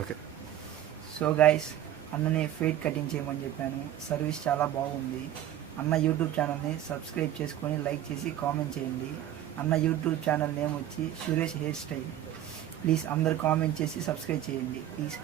Okay. So guys, అన్నని fade cutting చేయమని చెప్పాను. సర్వీస్ చాలా బాగుంది. అన్న యూట్యూబ్ ఛానల్ని సబ్స్క్రైబ్ చేసుకొని లైక్ చేసి కామెంట్ చేయండి. అన్న యూట్యూబ్ ఛానల్ నేమ్ వచ్చి సురేష్ హెయిర్ స్టైల్. ప్లీజ్ అందరు కామెంట్ చేసి సబ్స్క్రైబ్ చేయండి. ప్లీజ్.